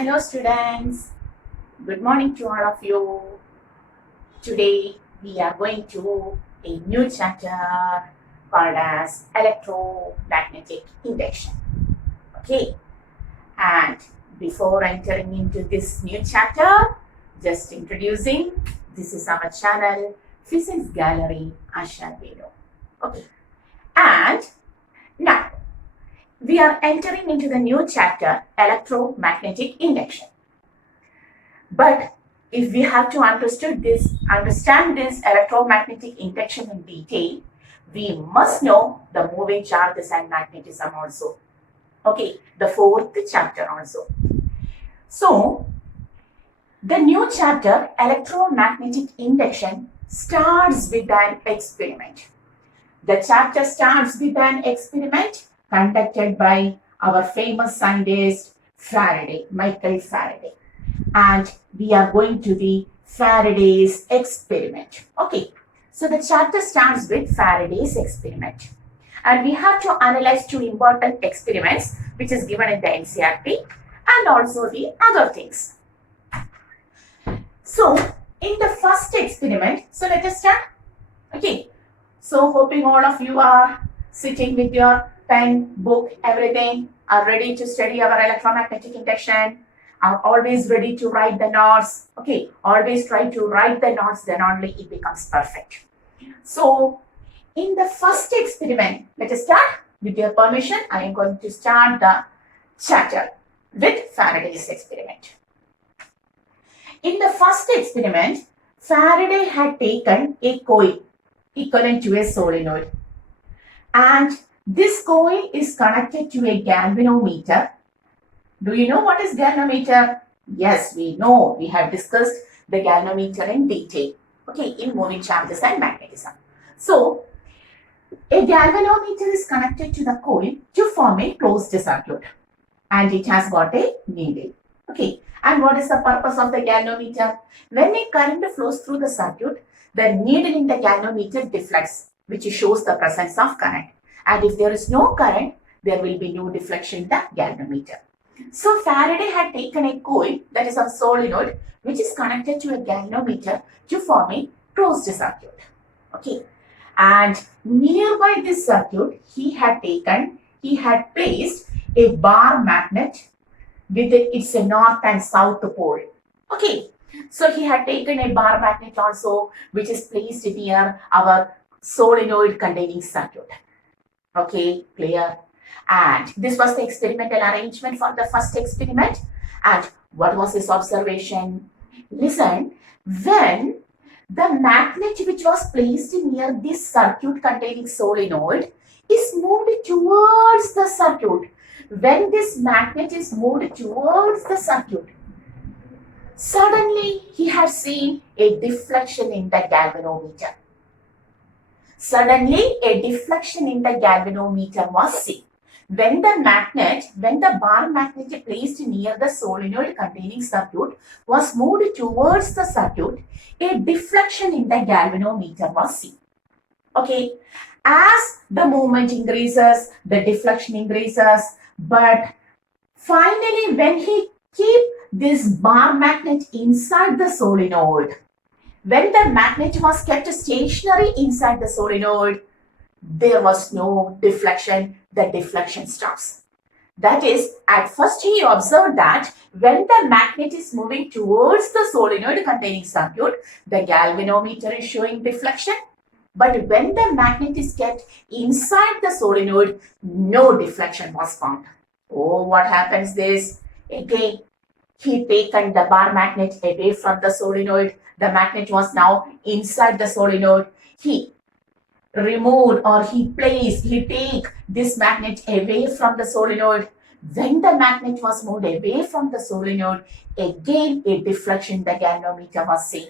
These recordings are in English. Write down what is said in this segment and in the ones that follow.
Hello students, good morning to all of you. Today we are going to a new chapter called as electromagnetic induction. Okay, and before entering into this new chapter, just introducing, this is our channel Physics Gallery Asha Vero. Okay, and now we are entering into the new chapter electromagnetic induction. But if we have to understand this electromagnetic induction in detail, we must know the moving charges and magnetism also. Okay, the fourth chapter also. So, the new chapter electromagnetic induction starts with an experiment. The chapter starts with an experiment conducted by our famous scientist Michael Faraday. And we are going to the Faraday's experiment. Okay, so the chapter starts with Faraday's experiment. And we have to analyze two important experiments which is given in the NCERT and also the other things. So, in the first experiment, so let us start. Okay, so hoping all of you are sitting with your pen, book, everything, are ready to study our electromagnetic induction, are always ready to write the notes. Okay, always try to write the notes, then only it becomes perfect. So, in the first experiment, let us start. With your permission, I am going to start the chapter with Faraday's experiment. In the first experiment, Faraday had taken a coil equivalent to a solenoid, and this coil is connected to a galvanometer. Do you know what is galvanometer? Yes, we know. We have discussed the galvanometer in detail. Okay, in moving charges and magnetism. So, a galvanometer is connected to the coil to form a closed circuit, and it has got a needle. Okay, and what is the purpose of the galvanometer? When a current flows through the circuit, the needle in the galvanometer deflects, which shows the presence of current. And if there is no current, there will be no deflection in the galvanometer. So Faraday had taken a coil, that is a solenoid, which is connected to a galvanometer to form a closed circuit. Okay, and nearby this circuit, he had placed a bar magnet with its north and south pole. Okay, so he had taken a bar magnet also, which is placed near our solenoid containing circuit. Okay, clear? And this was the experimental arrangement for the first experiment. And what was his observation? Listen, when the magnet which was placed near this circuit containing solenoid is moved towards the circuit, when this magnet is moved towards the circuit, suddenly he had seen a deflection in the galvanometer. Suddenly a deflection in the galvanometer was seen. When the bar magnet placed near the solenoid containing circuit was moved towards the circuit, a deflection in the galvanometer was seen. Okay, as the movement increases, the deflection increases, but finally when he keep this bar magnet inside the solenoid, when the magnet was kept stationary inside the solenoid, there was no deflection. The deflection stops. That is, at first he observed that when the magnet is moving towards the solenoid containing circuit, the galvanometer is showing deflection. But when the magnet is kept inside the solenoid, no deflection was found. Oh, what happens this? Again, he taken the bar magnet away from the solenoid. The magnet was now inside the solenoid. He removed or he take this magnet away from the solenoid. When the magnet was moved away from the solenoid, again a deflection in the galvanometer was seen,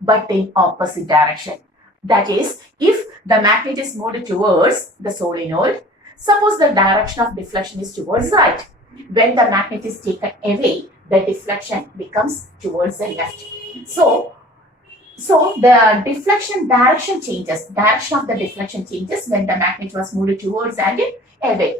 but in opposite direction. That is, if the magnet is moved towards the solenoid, suppose the direction of deflection is towards right. When the magnet is taken away, the deflection becomes towards the left. So the deflection direction changes. Direction of the deflection changes when the magnet was moved towards and away.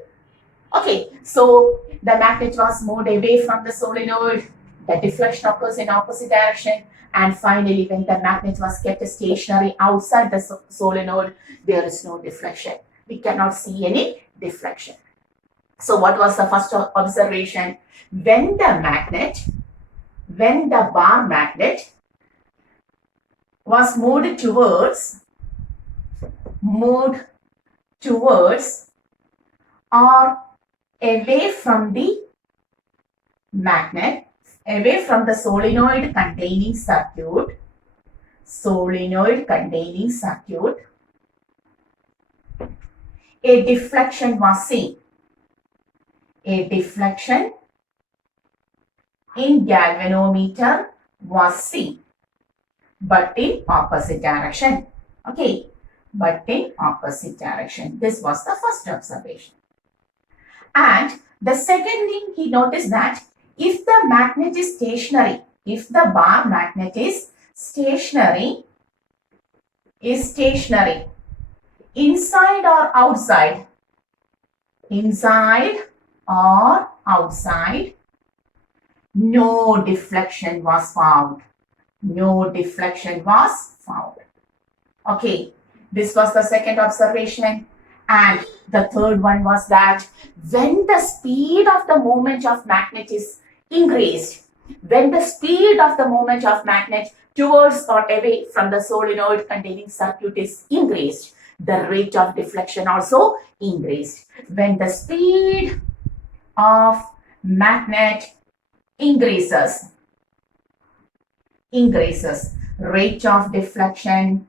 Okay, so the magnet was moved away from the solenoid. The deflection occurs in opposite direction. And finally, when the magnet was kept stationary outside the solenoid, there is no deflection. We cannot see any deflection. So what was the first observation? When the bar magnet was moved towards or away from the magnet, away from the solenoid containing circuit, a deflection was seen. A deflection in galvanometer was seen, but in opposite direction. Okay, but in opposite direction. This was the first observation. And the second thing he noticed that if the magnet is stationary, if the bar magnet is stationary, inside or outside, no deflection was found. Okay, this was the second observation. And the third one was that when the speed of the movement of magnet is increased, towards or away from the solenoid containing circuit is increased, the rate of deflection also increased. When the speed of magnet increases, rate of deflection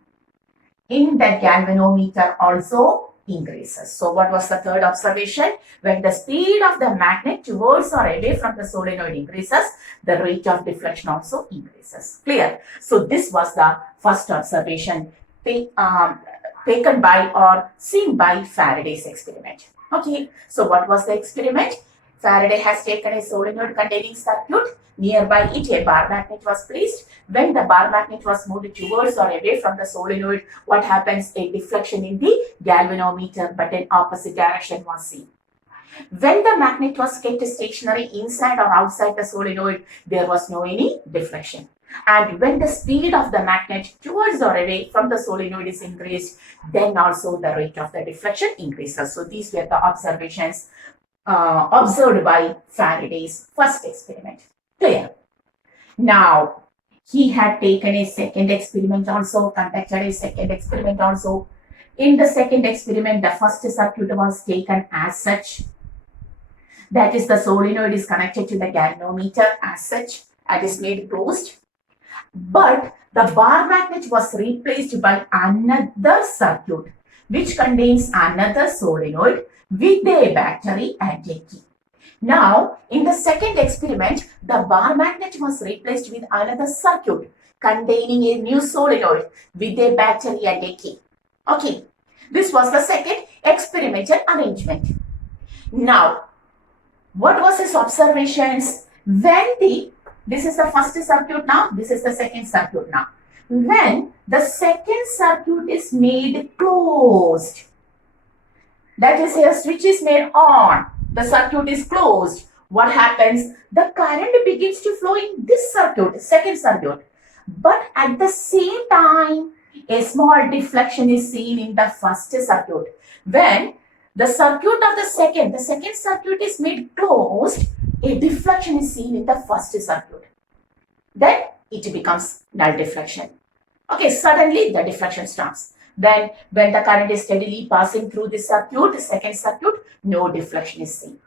in the galvanometer also increases. So what was the third observation? When the speed of the magnet towards or away from the solenoid increases, the rate of deflection also increases. Clear? So this was the first observation taken by or seen by Faraday's experiment. Okay, so what was the experiment? Faraday has taken a solenoid containing circuit. Nearby it, a bar magnet was placed. When the bar magnet was moved towards or away from the solenoid, what happens? A deflection in the galvanometer, but in opposite direction was seen. When the magnet was kept stationary inside or outside the solenoid, there was no any deflection. And when the speed of the magnet towards or away from the solenoid is increased, then also the rate of the deflection increases. So these were the observations observed by Faraday's first experiment. Clear? Now, he had taken a second experiment also, conducted a second experiment also. In the second experiment, the first circuit was taken as such. That is, the solenoid is connected to the galvanometer as such and is made closed. But the bar magnet was replaced by another circuit which contains another solenoid with a battery and a key. Now, in the second experiment, the bar magnet was replaced with another circuit containing a new solenoid with a battery and a key. Okay, this was the second experimental arrangement. Now, what was his observations? This is the first circuit now, this is the second circuit now. When the second circuit is made closed, that is, a switch is made on, the circuit is closed, what happens? The current begins to flow in this circuit, second circuit. But at the same time, a small deflection is seen in the first circuit. When the circuit of the second circuit is made closed, a deflection is seen in the first circuit. Then it becomes null deflection. Okay, suddenly the deflection stops. Then when the current is steadily passing through the circuit, the second circuit, no deflection is seen.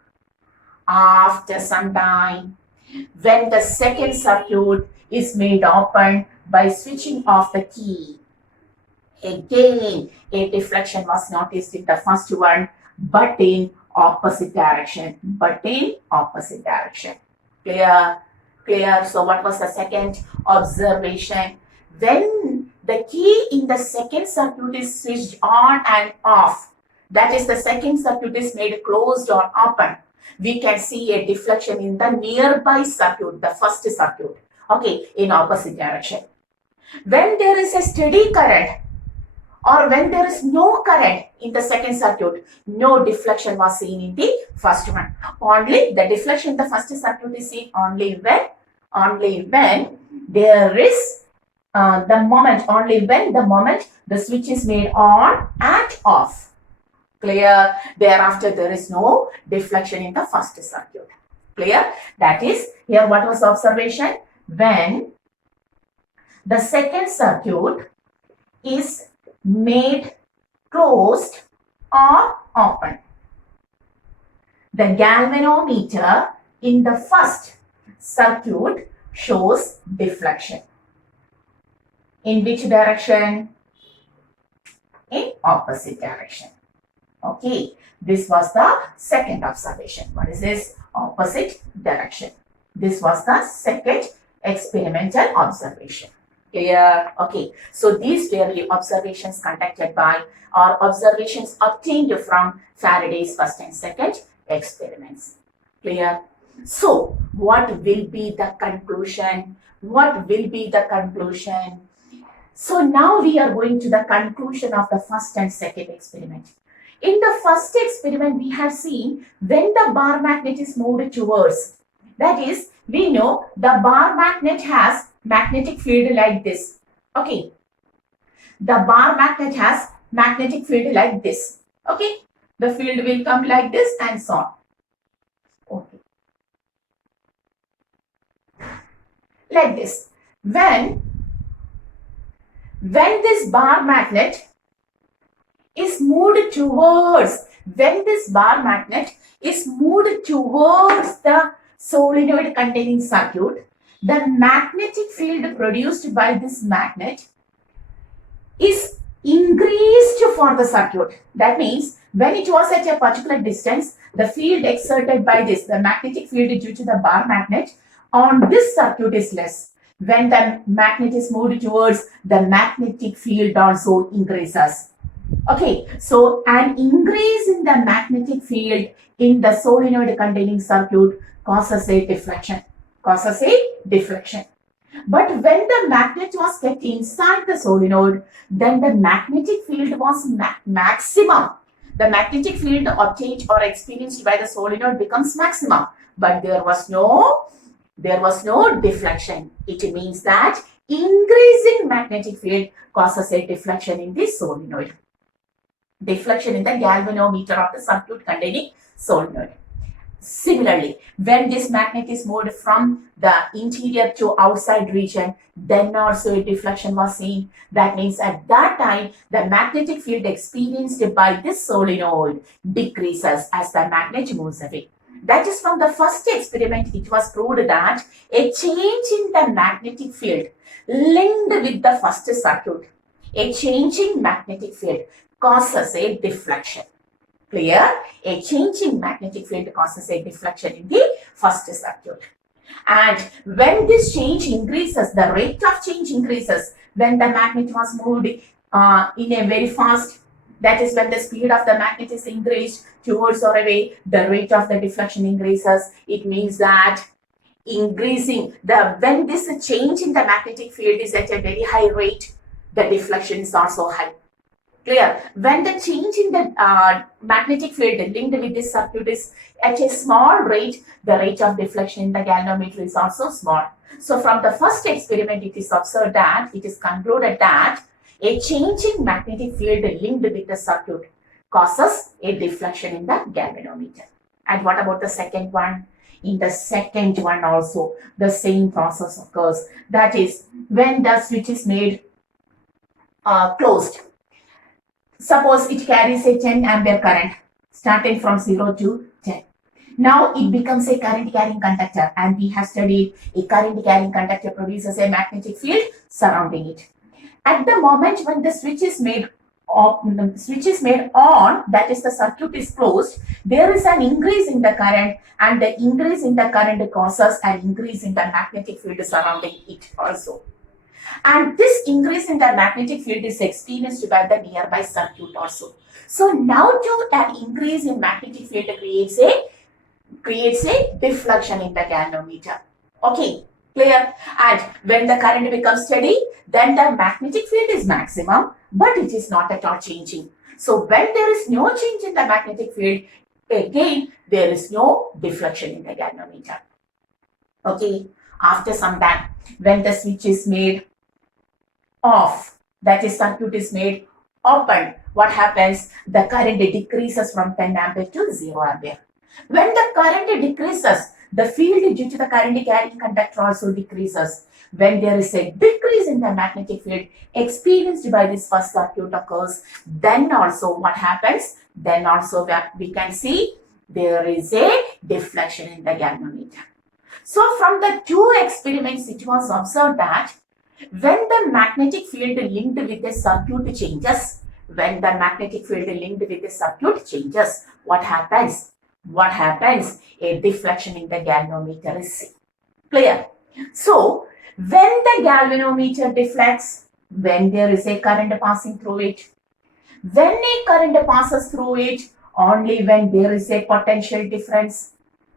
After some time, when the second circuit is made open by switching off the key, again a deflection was noticed in the first one, but in opposite direction. Clear? So what was the second observation? When the key in the second circuit is switched on and off, that is, the second circuit is made closed or open, we can see a deflection in the nearby circuit, the first circuit, okay, in opposite direction. When there is a steady current or when there is no current in the second circuit, no deflection was seen in the first one. Only the deflection in the first circuit is seen only when there is only when the moment the switch is made on and off. Clear? Thereafter, there is no deflection in the first circuit. Clear? That is, here what was observation? When the second circuit is made closed or open, the galvanometer in the first circuit shows deflection. In which direction? In opposite direction. Okay, this was the second observation. What is this? Opposite direction. This was the second experimental observation. Clear? Okay, so these were the observations conducted by or observations obtained from Faraday's first and second experiments. Clear? So, what will be the conclusion? What will be the conclusion? So now we are going to the conclusion of the first and second experiment. In the first experiment, we have seen when the bar magnet is moved towards, that is, we know the bar magnet has magnetic field like this. Okay, the bar magnet has magnetic field like this. Okay, the field will come like this and so on. Okay, like this. When this bar magnet is moved towards, the solenoid containing circuit, the magnetic field produced by this magnet is increased for the circuit. That means when it was at a particular distance, the field exerted by this, the magnetic field due to the bar magnet on this circuit is less. When the magnet is moved towards, the magnetic field also increases. Okay, so an increase in the magnetic field in the solenoid containing circuit causes a deflection. But when the magnet was kept inside the solenoid, then the magnetic field was maximum. The magnetic field obtained or experienced by the solenoid becomes maximum, but there was no deflection. It means that increasing magnetic field causes a deflection in the solenoid. Deflection in the galvanometer of the circuit containing solenoid. Similarly, when this magnet is moved from the interior to outside region, then also a deflection was seen. That means at that time, the magnetic field experienced by this solenoid decreases as the magnet moves away. That is, from the first experiment, it was proved that a change in the magnetic field linked with the first circuit, a changing magnetic field causes a deflection. Clear? A changing magnetic field causes a deflection in the first circuit. And when this change increases, the rate of change increases when the magnet was moved in a very fast, that is when the speed of the magnet is increased towards or away, the rate of the deflection increases. It means that when this change in the magnetic field is at a very high rate, the deflection is also high. Clear? When the change in the magnetic field linked with this circuit is at a small rate, the rate of deflection in the galvanometer is also small. So from the first experiment, it is concluded that a changing magnetic field linked with the circuit causes a deflection in the galvanometer. And what about the second one? In the second one also, the same process occurs. That is, when the switch is made closed. Suppose it carries a 10 ampere current starting from 0 to 10. Now it becomes a current carrying conductor, and we have studied a current carrying conductor produces a magnetic field surrounding it. At the moment when the switch is made on, that is, the circuit is closed, there is an increase in the current, and the increase in the current causes an increase in the magnetic field surrounding it also. And this increase in the magnetic field is experienced by the nearby circuit also. So now an increase in magnetic field creates a deflection in the galvanometer. Okay, clear? And when the current becomes steady, then the magnetic field is maximum, but it is not at all changing. So when there is no change in the magnetic field, again, there is no deflection in the galvanometer. Okay, after some time, when the switch is made off, that is circuit is made open, what happens? The current decreases from 10 ampere to 0 ampere. When the current decreases, the field due to the current carrying conductor also decreases. When there is a decrease in the magnetic field experienced by this first circuit occurs, then also what happens? Then also we can see there is a deflection in the galvanometer. So from the two experiments, it was observed that when the magnetic field linked with a circuit changes, when the magnetic field linked with a circuit changes, what happens? What happens? A deflection in the galvanometer is seen. Clear? So, when the galvanometer deflects, when there is a current passing through it, when a current passes through it, only when there is a potential difference,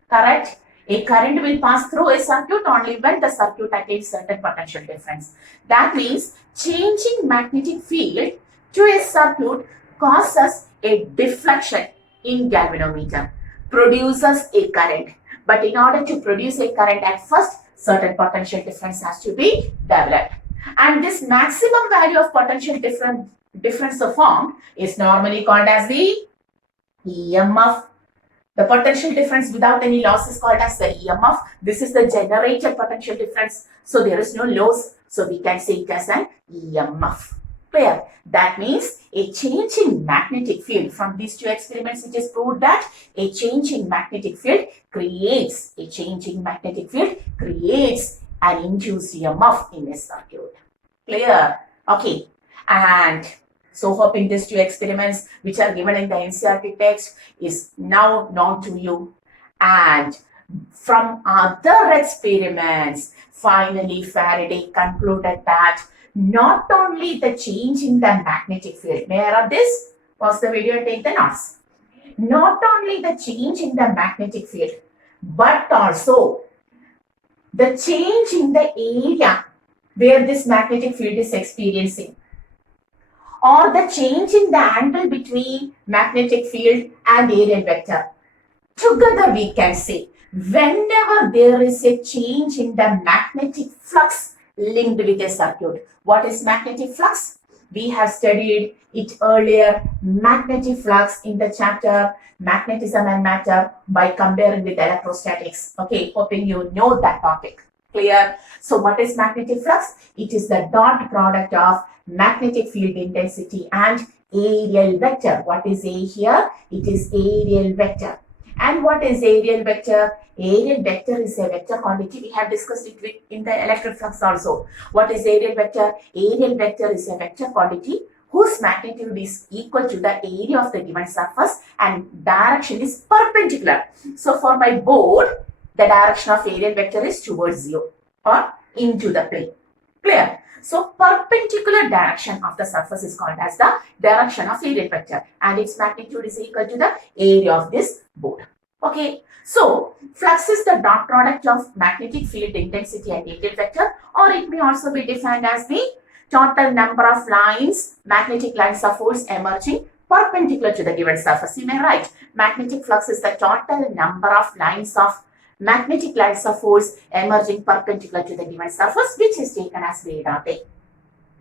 correct? A current will pass through a circuit only when the circuit attains certain potential difference. That means changing magnetic field to a circuit causes a deflection in galvanometer, produces a current. But in order to produce a current at first, certain potential difference has to be developed. And this maximum value of potential difference formed is normally called as the EMF. The potential difference without any loss is called as the EMF. This is the generated potential difference. So there is no loss. So we can say it as an EMF. Clear? That means a change in magnetic field. From these two experiments, it is proved that a change in magnetic field creates an induced EMF in a circuit. Clear? Okay. And so hoping these two experiments which are given in the NCERT text is now known to you. And from other experiments, finally Faraday concluded that not only the change in the magnetic field, may I rub this? Pause the video and take the notes. Not only the change in the magnetic field, but also the change in the area where this magnetic field is experiencing, or the change in the angle between magnetic field and aerial vector. Together we can say, whenever there is a change in the magnetic flux linked with a circuit. What is magnetic flux? We have studied it earlier, magnetic flux in the chapter Magnetism and Matter by comparing with electrostatics. Okay, hoping you know that topic. Clear? So what is magnetic flux? It is the dot product of magnetic field intensity and aerial vector. What is A here? It is aerial vector. And what is aerial vector? Aerial vector is a vector quantity. We have discussed it in the electric flux also. What is aerial vector? Aerial vector is a vector quantity whose magnitude is equal to the area of the given surface and direction is perpendicular. So for my board, the direction of aerial vector is towards you or into the plane. Clear? So perpendicular direction of the surface is called as the direction of aerial vector and its magnitude is equal to the area of this board. Okay. So flux is the dot product of magnetic field intensity and aerial vector, or it may also be defined as the total number of lines, magnetic lines of force emerging perpendicular to the given surface. You may write magnetic flux is the total number of lines of magnetic lines of force emerging perpendicular to the given surface, which is taken as V dot A.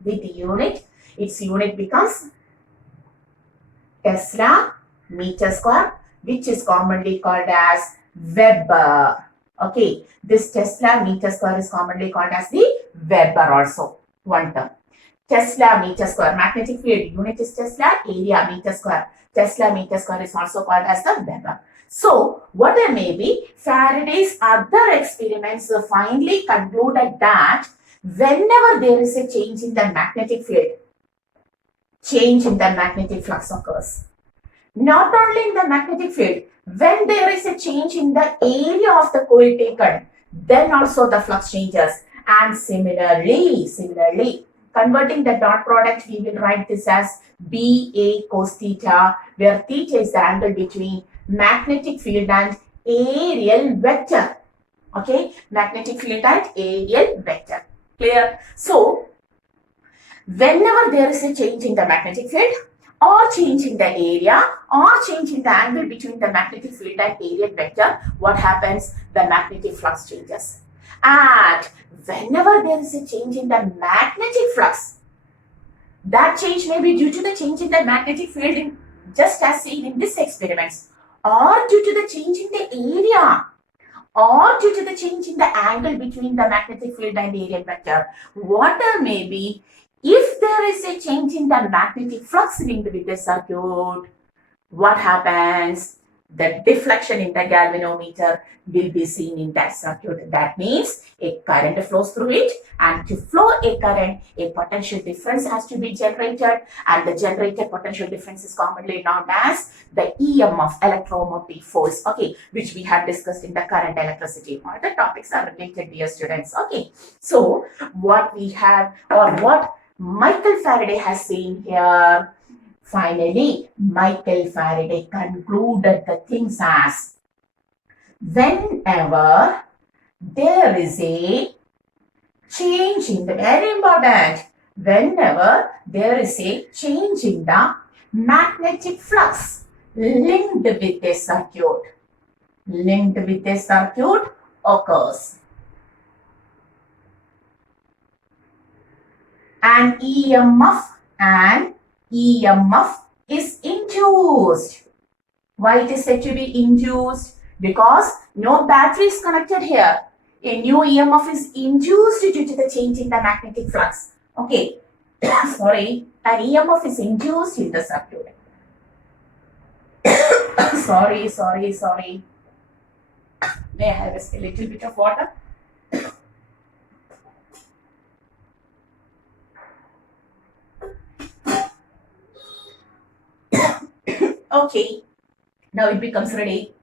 With the unit, its unit becomes Tesla meter square, which is commonly called as Weber. Okay, this Tesla meter square is commonly called as the Weber also. One term. Tesla meter square, magnetic field unit is Tesla, area meter square. Tesla meter square is also called as the Weber. So, whatever may be, Faraday's other experiments finally concluded that whenever there is a change in the magnetic field, change in the magnetic flux occurs. Not only in the magnetic field, when there is a change in the area of the coil taken, then also the flux changes. And similarly, converting the dot product, we will write this as BA cos theta, where theta is the angle between magnetic field and aerial vector. Okay, magnetic field and aerial vector. Clear? So, whenever there is a change in the magnetic field or change in the area or change in the angle between the magnetic field and area vector, what happens? The magnetic flux changes. And whenever there is a change in the magnetic flux, that change may be due to the change in the magnetic field just as seen in this experiment, or due to the change in the area, or due to the change in the angle between the magnetic field and area vector. Whatever may be, if there is a change in the magnetic flux linked with the circuit, what happens? The deflection in the galvanometer will be seen in that circuit. That means a current flows through it, and to flow a current, a potential difference has to be generated, and the generated potential difference is commonly known as the EMF, electromotive force, okay, which we have discussed in the current electricity. All the topics are related, dear students, okay. So what we have, or what Michael Faraday has seen here, finally, Michael Faraday concluded the things as, whenever there is a change in the, very important, whenever there is a change in the magnetic flux linked with a circuit, occurs, an EMF is induced. Why it is said to be induced? Because no battery is connected here. A new EMF is induced due to the change in the magnetic flux. Okay, sorry, an EMF is induced in the circuit. sorry. May I have a little bit of water? Okay, now it becomes ready.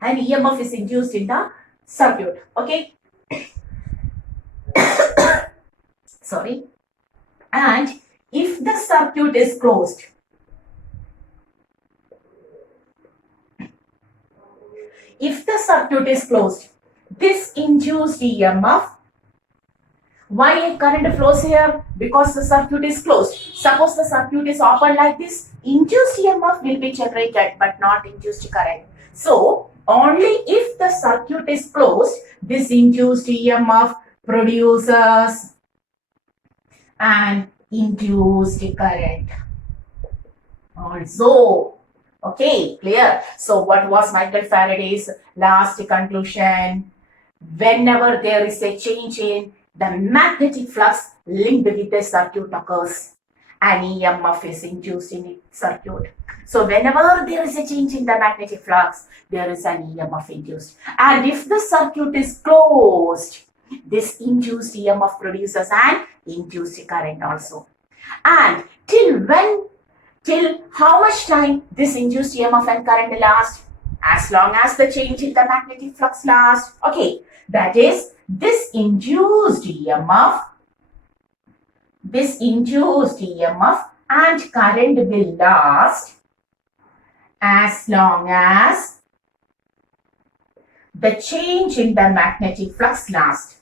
An EMF is induced in the circuit. Okay. Sorry. And if the circuit is closed, this induced EMF, why a current flows here? Because the circuit is closed. Suppose the circuit is open like this, induced EMF will be generated but not induced current. So, only if the circuit is closed, this induced EMF produces an induced current. Also, okay, clear. So, what was Michael Faraday's last conclusion? Whenever there is a change in the magnetic flux linked with the circuit occurs, an EMF is induced in the circuit. So whenever there is a change in the magnetic flux, there is an EMF induced. And if the circuit is closed, this induced EMF produces an induced current also. And till how much time this induced EMF and current lasts? As long as the change in the magnetic flux lasts. Okay, that is, this induced EMF and current will last as long as the change in the magnetic flux lasts.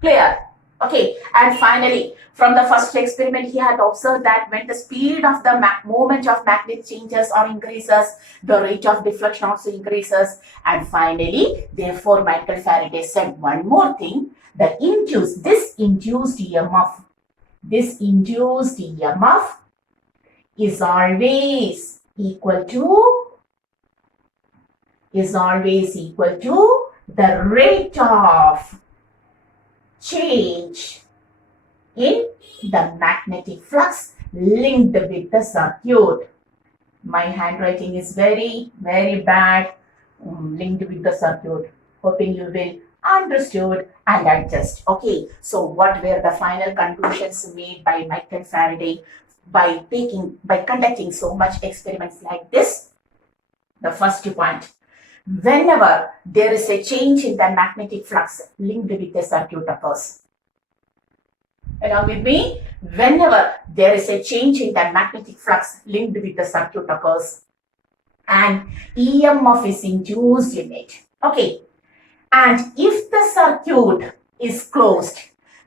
Clear? Okay, and finally, from the first experiment, he had observed that when the speed of the movement of magnet changes or increases, the rate of deflection also increases. And finally, therefore, Michael Faraday said one more thing, this induced EMF is always equal to the rate of change in the magnetic flux linked with the circuit. My handwriting is very, very bad. Linked with the circuit. Hoping you will understood and adjust. Okay, so what were the final conclusions made by Michael Faraday by conducting so much experiments like this? The first point, whenever there is a change in the magnetic flux linked with the circuit occurs. Along with me, whenever there is a change in the magnetic flux linked with the circuit occurs, and EMF is induced in it. Okay, and if the circuit is closed,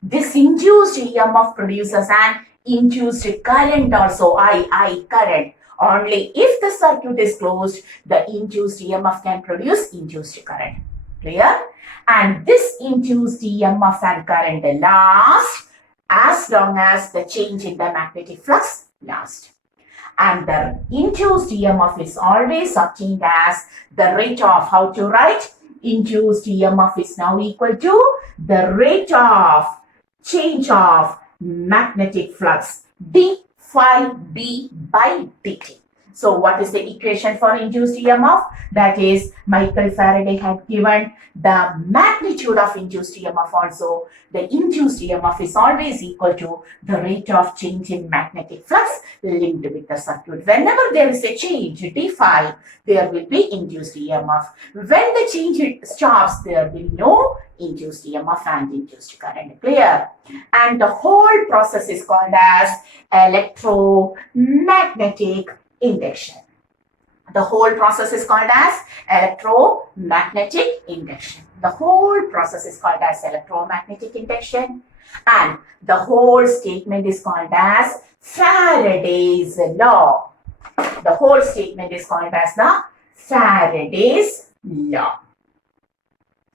this induced EMF produces an induced current also, I current. Only if the circuit is closed, the induced EMF can produce induced current. Clear? And this induced EMF and current lasts as long as the change in the magnetic flux lasts. And the induced EMF is always obtained as the rate of, how to write? Induced EMF is now equal to the rate of change of magnetic flux d phi b by dt. So what is the equation for induced EMF? That is, Michael Faraday had given the magnitude of induced EMF also. The induced EMF is always equal to the rate of change in magnetic flux linked with the circuit. Whenever there is a change, d phi, there will be induced EMF. When the change stops, there will be no induced EMF and induced current. Clear? And the whole process is called as electromagnetic induction. The whole process is called as electromagnetic induction. The whole process is called as electromagnetic induction, and the whole statement is called as Faraday's law. The whole statement is called as the Faraday's law.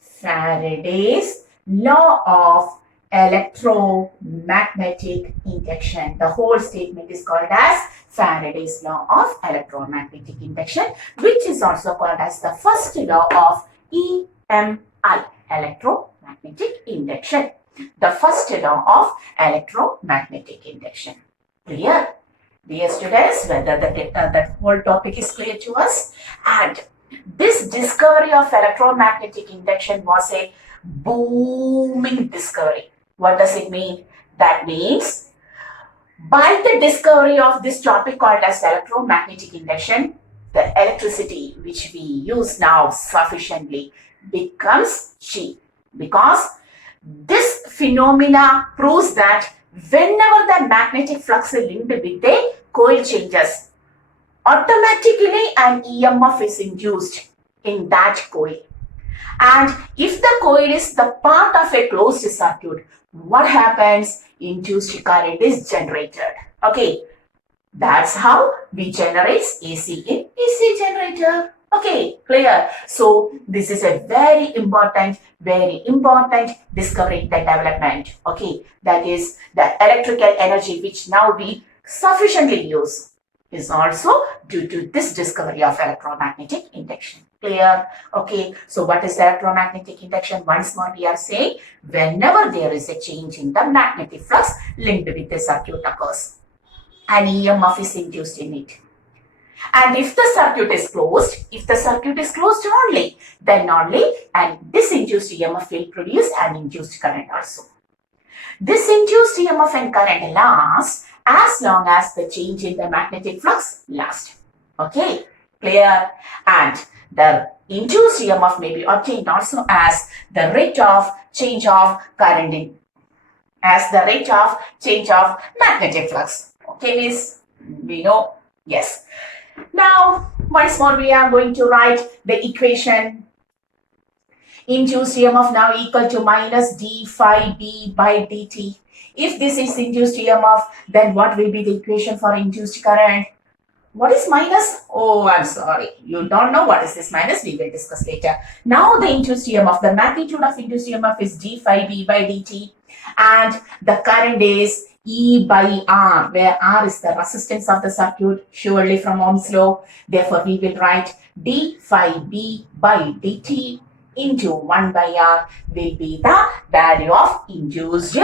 Faraday's law of electromagnetic induction. The whole statement is called as Faraday's law of electromagnetic induction, which is also called as the first law of EMI, electromagnetic induction. The first law of electromagnetic induction. Clear? Dear students, whether that whole topic is clear to us. And this discovery of electromagnetic induction was a booming discovery. What does it mean? That means by the discovery of this topic called as electromagnetic induction, the electricity which we use now sufficiently becomes cheap, because this phenomena proves that whenever the magnetic flux is linked with a coil changes, automatically an EMF is induced in that coil. And if the coil is the part of a closed circuit, what happens? Induced current is generated. Okay, that's how we generate AC in AC generator. Okay, clear? So this is a very important discovery in the development. Okay, that is the electrical energy which now we sufficiently use is also due to this discovery of electromagnetic induction. Clear? Okay, so what is electromagnetic induction? Once more we are saying, whenever there is a change in the magnetic flux linked with the circuit occurs, an EMF is induced in it. And if the circuit is closed, only, then only, and this induced EMF will produce an induced current also. This induced EMF and current lasts as long as the change in the magnetic flux lasts. Okay, clear? And the induced EMF may be obtained also as the rate of change of current in, as the rate of change of magnetic flux. Okay, miss? We know? Yes. Now, once more we are going to write the equation. Induced EMF now equal to minus d phi b by dt. If this is induced EMF, then what will be the equation for induced current? What is minus? Oh, I'm sorry. You don't know what is this minus. We will discuss later. Now the induced EMF, the magnitude of induced EMF is d phi b by dt. And the current is E by R, where R is the resistance of the circuit, surely from Ohm's law. Therefore, we will write d phi b by dt into 1 by R will be the value of induced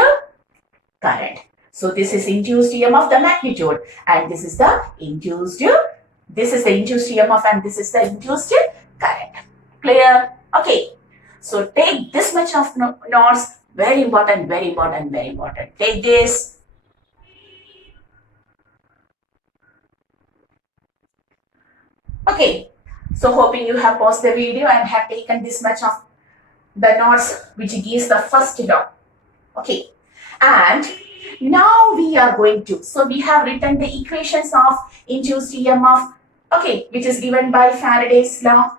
current. So this is induced EMF, the magnitude, and this is the induced EMF and this is the induced current. Clear? Okay. So take this much of notes. Very important, very important, very important. Take this. Okay. So hoping you have paused the video and have taken this much of the notes which gives the first law. Okay. And now we are going to, so we have written the equations of induced EMF, okay, which is given by Faraday's law.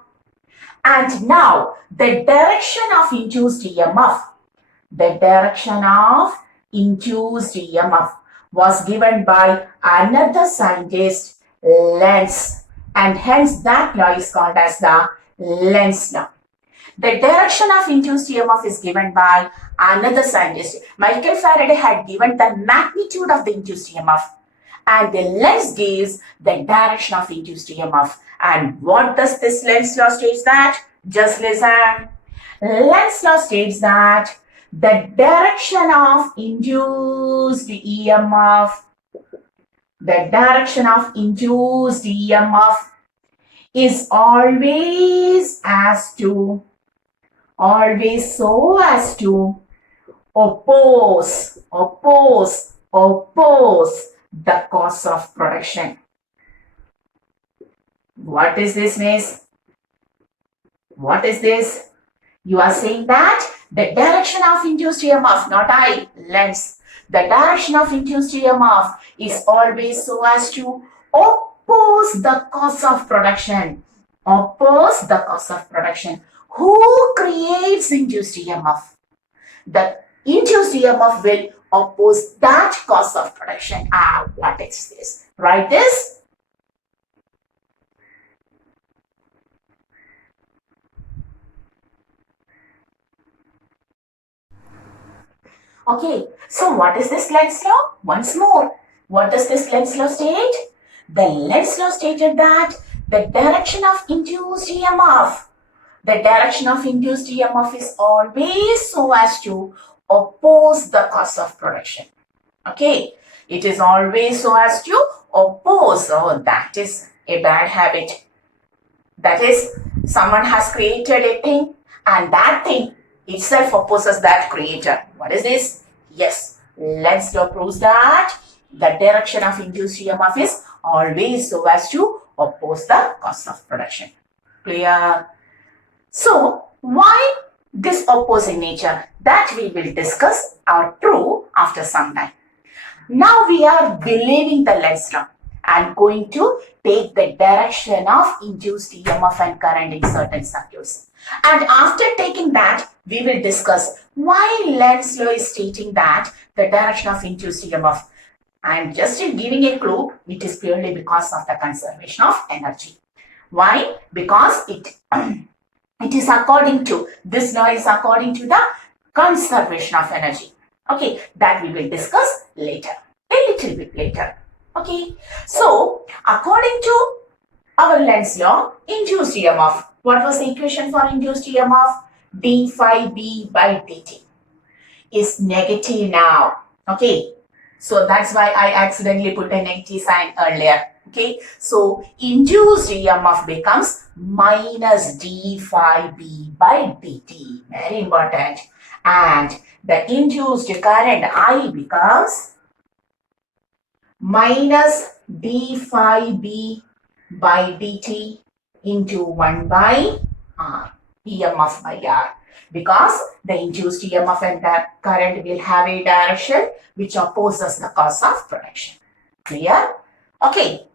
And now the direction of induced EMF, The direction of induced EMF was given by another scientist, LENZ, and hence that law is called as the LENZ law. The direction of induced EMF is given by another scientist. Michael Faraday had given the magnitude of the induced EMF, and the LENZ gives the direction of induced EMF. And what does this LENZ law states that? Just listen. LENZ law states that the direction of induced EMF, is always so as to oppose the cause of production. What is this, miss? What is this? You are saying that the direction of induced EMF, not I, LENZ, the direction of induced EMF is always so as to oppose the cause of production. Oppose the cause of production. Who creates induced EMF? The induced EMF will oppose that cause of production. What is this? Write this. Okay, so what is this LENZ law? Once more, what does this LENZ law state? The LENZ law stated that the direction of induced EMF, is always so as to oppose the cause of production. Okay, it is always so as to oppose. Oh, that is a bad habit. That is, someone has created a thing and that thing itself opposes that creator. What is this? Yes, LENZ law proves that the direction of induced EMF is always so as to oppose the cause of production. Clear? So, why this opposing nature? That we will discuss or prove after some time. Now we are believing the LENZ law and going to take the direction of induced EMF and current in certain circuits. And after taking that, we will discuss why LENZ law is stating that the direction of induced EMF. I am just giving a clue. It is purely because of the conservation of energy. Why? Because it is according to, this law is according to the conservation of energy. Okay, that we will discuss later, a little bit later. Okay, so according to our LENZ law, induced EMF. What was the equation for induced EMF? d phi b by dt is negative now. Okay, so that's why I accidentally put a negative sign earlier. Okay, so induced EMF becomes minus d phi b by dt. Very important. And the induced current I becomes minus d phi b by dt into 1 by R, EMF by R, because the induced EMF and that current will have a direction which opposes the cause of production. Clear? Okay,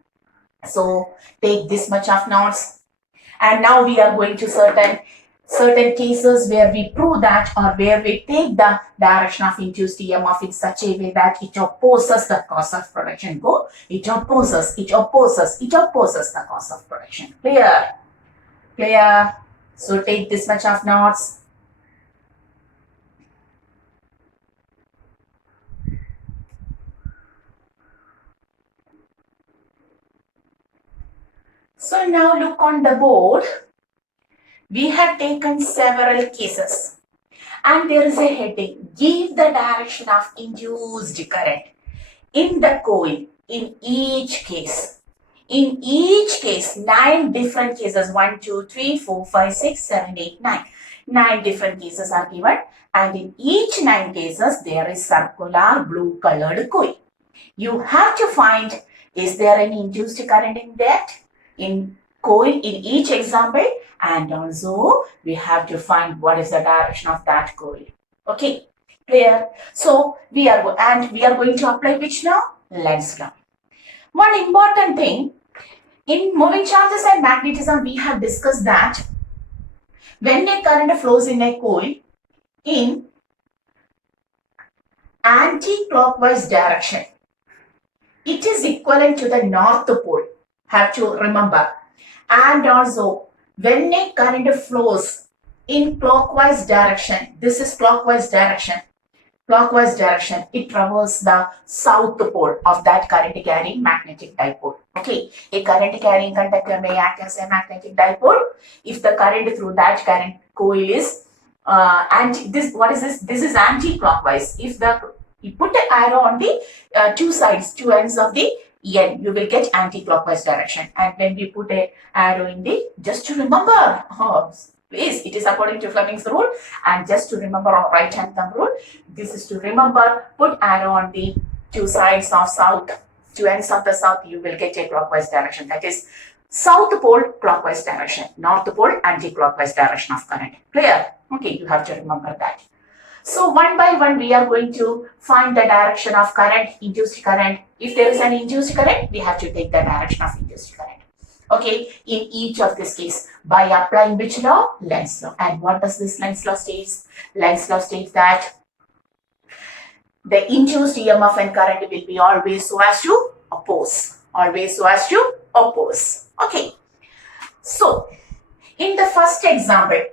so take this much of notes, and now we are going to certain cases where we prove that, or where we take the direction of induced EMF in such a way that it opposes the cause of production. Go, it opposes the cause of production. Clear? Clear? So take this much of notes. So now look on the board. We have taken several cases and there is a heading, give the direction of induced current in the coil in each case. In each case, 9 different cases, 1, 2, 3, 4, 5, 6, 7, 8, 9. 9 different cases are given, and in each 9 cases, there is circular blue colored coil. You have to find, is there any induced current in that? In coil in each example, and also we have to find what is the direction of that coil. Okay, clear? So we are going to apply which law? Lenz law. One important thing, in moving charges and magnetism, we have discussed that when a current flows in a coil, in anti-clockwise direction, it is equivalent to the north pole. Have to remember. And also, when a current flows in clockwise direction, this is clockwise direction, it traverses the south pole of that current carrying magnetic dipole. Okay, a current carrying conductor may act as a magnetic dipole if the current through that current coil is what is this? This is anti-clockwise. If you put an arrow on the two ends of the N, you will get anti-clockwise direction. And when we put a arrow in the, just to remember, please, it is according to Fleming's rule, and just to remember on right hand thumb rule, this is to remember, put arrow on the two sides of south, two ends of the south, you will get a clockwise direction. That is south pole clockwise direction, north pole anti-clockwise direction of current. Clear? Okay, you have to remember that. So one by one we are going to find the direction of current, induced current. If there is an induced current, we have to take the direction of induced current. Okay, in each of this case, by applying which law? Lenz law. And what does this Lenz law states? Lenz law states that the induced EMF and current will be always so as to oppose. Always so as to oppose. Okay. So, in the first example,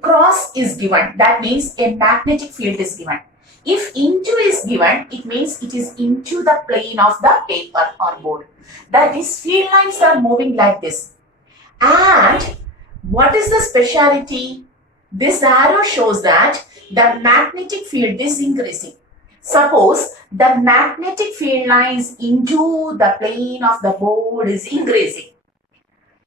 cross is given. That means a magnetic field is given. If into is given, it means it is into the plane of the paper or board. That is, field lines are moving like this. And what is the speciality? This arrow shows that the magnetic field is increasing. Suppose the magnetic field lines into the plane of the board is increasing.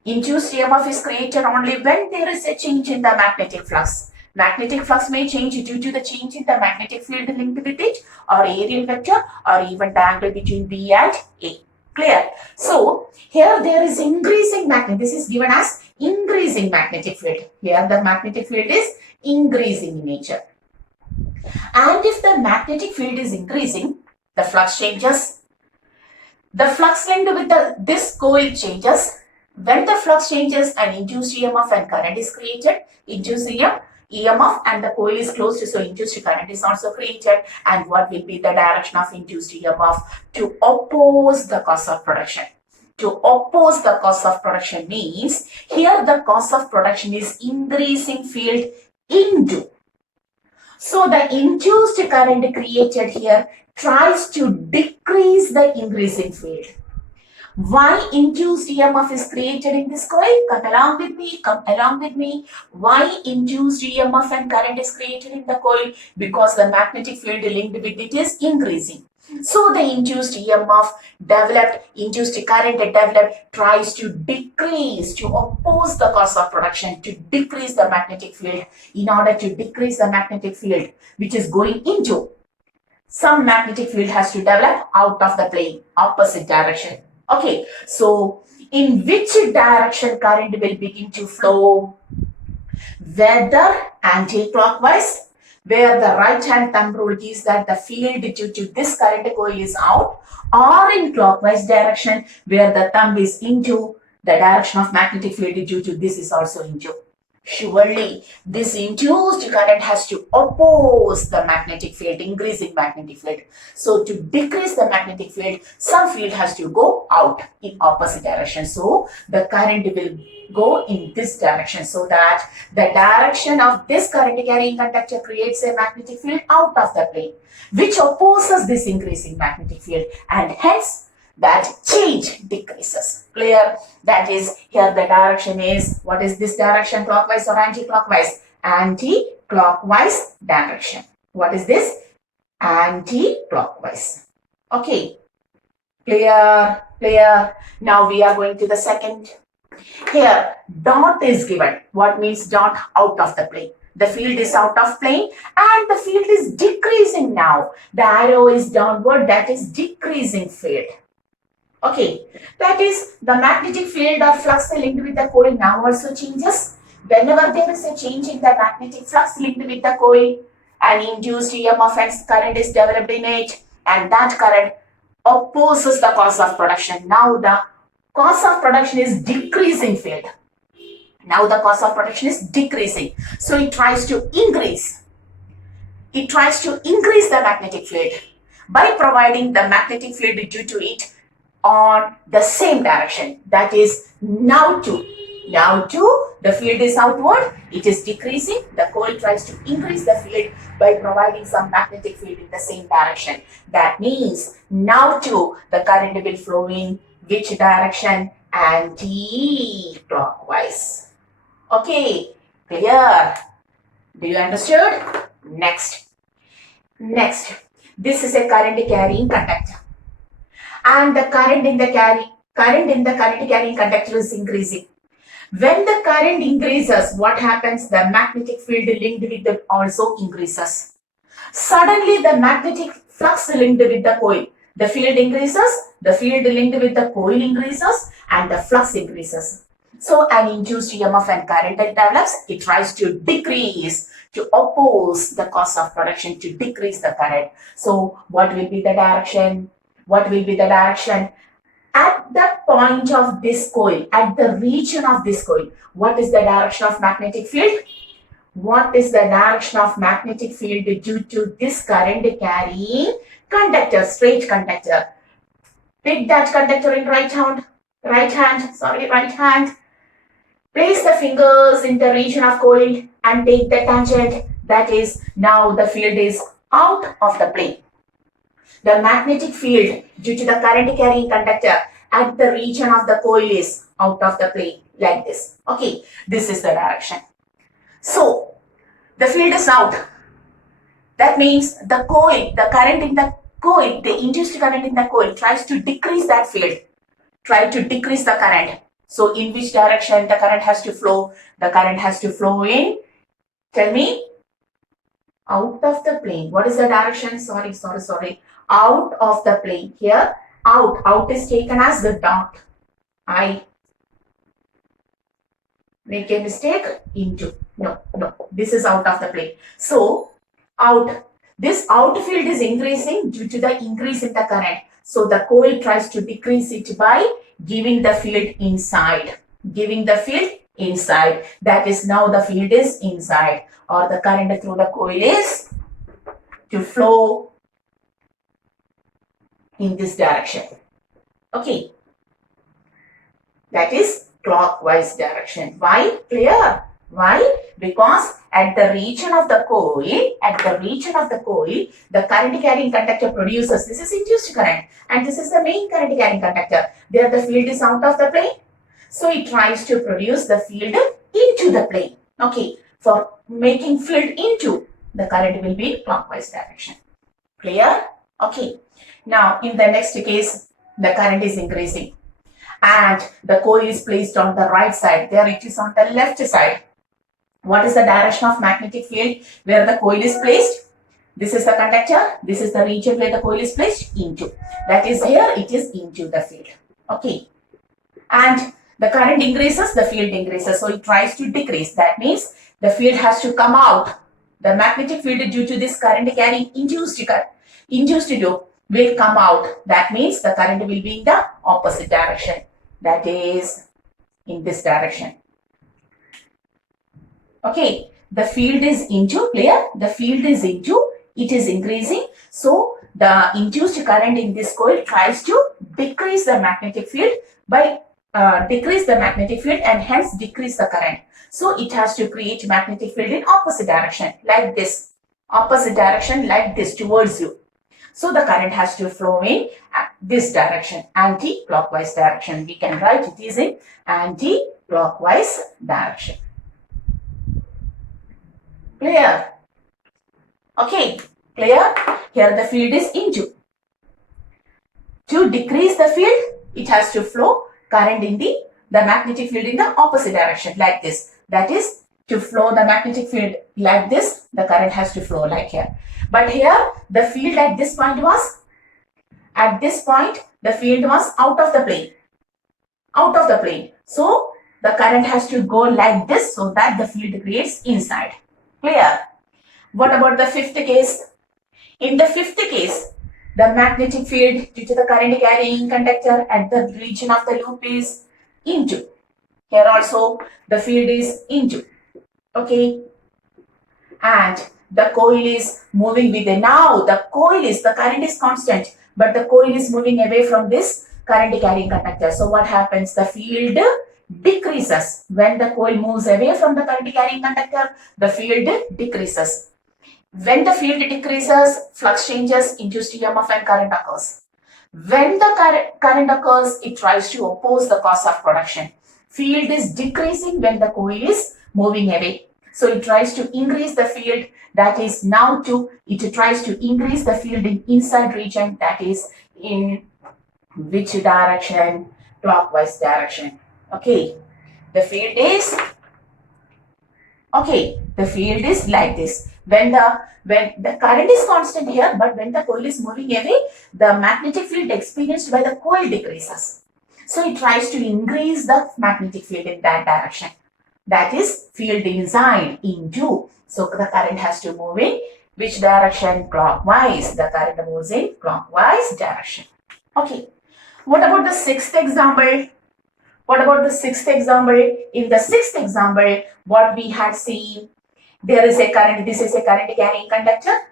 Induced EMF is created only when there is a change in the magnetic flux. Magnetic flux may change due to the change in the magnetic field linked with it, or aerial vector, or even the angle between B and A. Clear? So, here there is increasing magnetic. This is given as increasing magnetic field. Here the magnetic field is increasing in nature. And if the magnetic field is increasing, the flux changes. The flux linked with this coil changes. When the flux changes, an induced EMF and current is created. Induced EMF and the coil is closed, so induced current is also created. And what will be the direction of induced EMF? To oppose the cause of production. To oppose the cause of production means, here the cause of production is increasing field into. So the induced current created here tries to decrease the increasing field. Why induced EMF is created in this coil? Come along with me. Why induced EMF and current is created in the coil? Because the magnetic field linked with it is increasing. So the induced EMF developed, induced current developed, tries to decrease, to oppose the cause of production, to decrease the magnetic field. In order to decrease the magnetic field, which is going into, some magnetic field has to develop out of the plane, opposite direction. Okay, so in which direction current will begin to flow? Whether anti-clockwise, where the right hand thumb rule is that the field due to this current coil is out, or in clockwise direction, where the thumb is into the direction of magnetic field due to this is also into. Surely, this induced current has to oppose the magnetic field, increasing magnetic field. So, to decrease the magnetic field, some field has to go out in opposite direction. So, the current will go in this direction, so that the direction of this current carrying conductor creates a magnetic field out of the plane, which opposes this increasing magnetic field, and hence that change decreases. Clear? That is, here the direction is, what is this direction, clockwise or anti-clockwise? Anti-clockwise direction. What is this? Anti-clockwise. Okay. Clear? Clear? Now we are going to the second. Here, dot is given. What means dot? Out of the plane. The field is out of plane and the field is decreasing now. The arrow is downward, that is decreasing field. Okay, that is the magnetic field or flux linked with the coil now also changes. Whenever there is a change in the magnetic flux linked with the coil, an induced EMF and current is developed in it, and that current opposes the cause of production. Now the cause of production is decreasing field. Now the cause of production is decreasing. So it tries to increase. it tries to increase the magnetic field by providing the magnetic field due to it on the same direction. That is now to. Now to, the field is outward, it is decreasing. The coil tries to increase the field by providing some magnetic field in the same direction. That means now to, the current will flow in which direction? Anti-clockwise. Okay, clear? Do you understood? Next, this is a current carrying conductor, and the current in the current carrying conductor is increasing. When the current increases, what happens? The magnetic field linked with it also increases. Suddenly, the magnetic flux linked with the coil, the field increases, the field linked with the coil increases, and the flux increases. So, an induced EMF and current develops. It tries to decrease, to oppose the cause of production, to decrease the current. So, what will be the direction? What will be the direction? At the point of this coil, at the region of this coil, what is the direction of magnetic field? What is the direction of magnetic field due to this current carrying conductor, straight conductor? Pick that conductor in right hand. Place the fingers in the region of coil and take the tangent. That is, now the field is out of the plane. The magnetic field due to the current carrying conductor at the region of the coil is out of the plane, like this. Okay, this is the direction. So, the field is out. That means the coil, the current in the coil, the induced current in the coil tries to decrease that field, try to decrease the current. So, in which direction the current has to flow? The current has to flow in, tell me, out of the plane. What is the direction? Sorry. Out of the plane. Here, out is taken as the dot. I make a mistake. Into. No. This is out of the plane. So, out. This out field is increasing due to the increase in the current. So, the coil tries to decrease it by giving the field inside. That is, now the field is inside, or the current through the coil is to flow in this direction. Okay. That is clockwise direction. Why? Clear? Why? Because at the region of the coil, the current carrying conductor produces, this is induced current, and this is the main current carrying conductor. There the field is out of the plane. So it tries to produce the field into the plane. Okay. For making field into, the current will be clockwise direction. Clear? Okay. Now, in the next case, the current is increasing and the coil is placed on the right side. There it is on the left side. What is the direction of magnetic field where the coil is placed? This is the conductor. This is the region where the coil is placed into. That is, here it is into the field. Okay. And the current increases, the field increases. So, it tries to decrease. That means the field has to come out. The magnetic field due to this current carrying induced loop will come out. That means the current will be in the opposite direction. That is in this direction. Okay, the field is into, clear? The field is into, it is increasing. So, the induced current in this coil tries to decrease the magnetic field by and hence decrease the current. So, it has to create magnetic field in opposite direction like this. Opposite direction like this towards you. So, the current has to flow in this direction, anti-clockwise direction. We can write it is in anti-clockwise direction. Clear? Okay, clear? Here the field is into. To decrease the field, it has to flow current in the magnetic field in the opposite direction like this. That is, to flow the magnetic field like this, the current has to flow like here. But here, the field at this point, the field was out of the plane. So, the current has to go like this so that the field creates inside. Clear? What about the fifth case? In the fifth case, the magnetic field due to the current carrying conductor at the region of the loop is into. Here also, the field is into. Okay. And the coil is moving with a, now the current is constant, but the coil is moving away from this current carrying conductor. So what happens? The field decreases. When the coil moves away from the current carrying conductor, the field decreases. When the field decreases, flux changes, induced EMF and current occurs. When the current occurs, it tries to oppose the cause of production. Field is decreasing when the coil is moving away. So it tries to increase the field, that is it tries to increase the field in inside region, that is in which direction? Clockwise direction. Okay. The field is like this. When the current is constant here, but when the coil is moving away, the magnetic field experienced by the coil decreases. So it tries to increase the magnetic field in that direction. That is field inside into. So the current has to move in which direction? Clockwise. The current moves in clockwise direction. Okay. What about the sixth example? In the sixth example, what we had seen, there is a current, this is a current carrying conductor